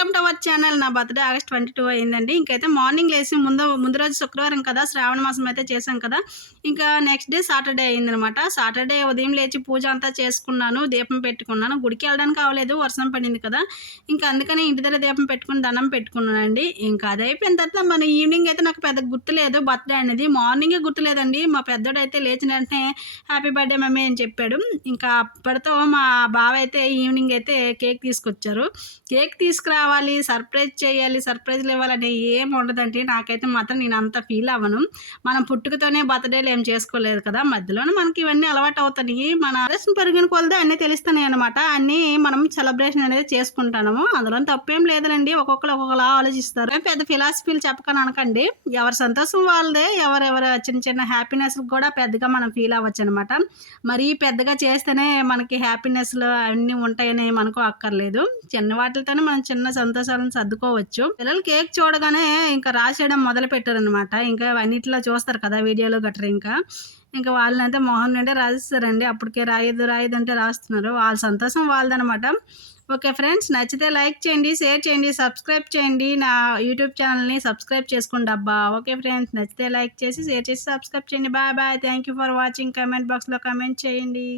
Welcome to our channel. నా birthday August 22 అయిందండి. ఇంకైతే మార్నింగ్ లేసి ముందు రోజు శుక్రవారం కదా, శ్రావణ మాసం అయితే చేశాం కదా. ఇంకా నెక్స్ట్ డే సాటర్డే అయిందనమాట. సాటర్డే ఉదయం లేచి పూజ అంతా చేసుకున్నాను, దీపం పెట్టుకున్నాను. గుడికి వెళ్ళడానికి అవ్వలేదు, వర్షం పడింది కదా. ఇంకా అందుకని ఇంటి దగ్గర దీపం పెట్టుకుని దండం పెట్టుకున్నానండి. ఇంకా అది అయిపోయిన తర్వాత మన ఈవినింగ్ అయితే నాకు పెద్ద గుర్తులేదు బర్త్డే అనేది. మార్నింగే గుర్తులేదండి. మా పెద్దోడైతే లేచిన వెంటనే హ్యాపీ బర్త్డే మమ్మీ అని చెప్పాడు. ఇంకా అప్పటితో మా బావ అయితే ఈవినింగ్ అయితే కేక్ తీసుకొచ్చారు. కేక్ తీసుకురావాలి, సర్ప్రైజ్ చేయాలి, సర్ప్రైజ్లు ఇవ్వాలని ఏం ఉండదండి. నాకైతే మాత్రం నేను అంత ఫీల్ అవ్వను. మనం పుట్టుకతోనే బర్త్డేలు ఏం చేసుకోలేదు కదా, మధ్యలోనే మనకి ఇవన్నీ అలవాటు అవుతాయి. మన జనరేషన్ పెరిగిన కొలదే అన్నీ తెలుస్తున్నాయి అనమాట. అన్నీ మనం సెలబ్రేషన్ అనేది చేసుకుంటాము. అందులో తప్పేం లేదులండి. ఒక్కొక్కరు ఒక్కొక్కలా ఆలోచిస్తారు. పెద్ద ఫిలాసఫీలు చెప్పకని అనకండి. ఎవరి సంతోషం వాళ్ళదే. ఎవరెవరు చిన్న చిన్న హ్యాపీనెస్ కూడా పెద్దగా మనం ఫీల్ అవ్వచ్చు అనమాట. మరీ పెద్దగా చేస్తేనే మనకి హ్యాపీనెస్లు అన్నీ ఉంటాయని మనకు అక్కర్లేదు. చిన్న వాటితోనే మనం చిన్న సంతోషాలను సర్దుకోవచ్చు. పిల్లలు కేక్ చూడగానే ఇంకా రాసేయడం మొదలు పెట్టారనమాట. ఇంకా అన్నిట్లో చూస్తారు కదా వీడియోలో గట్రా. ఇంకా వాళ్ళనైతే మొహం నిండా రాసిస్తారండి. అప్పటికే రాయదు అంటే రాస్తున్నారు. వాళ్ళ సంతోషం వాళ్ళదనమాట. ఓకే ఫ్రెండ్స్, నచ్చితే లైక్ చేయండి, షేర్ చేయండి, సబ్స్క్రైబ్ చేయండి. నా యూట్యూబ్ ఛానల్ని సబ్స్క్రైబ్ చేసుకోండి అబ్బా. ఓకే ఫ్రెండ్స్, నచ్చితే లైక్ చేసి షేర్ చేసి సబ్స్క్రైబ్ చేయండి. Bye bye. Thank you for watching. Comment బాక్స్లో కమెంట్ చేయండి.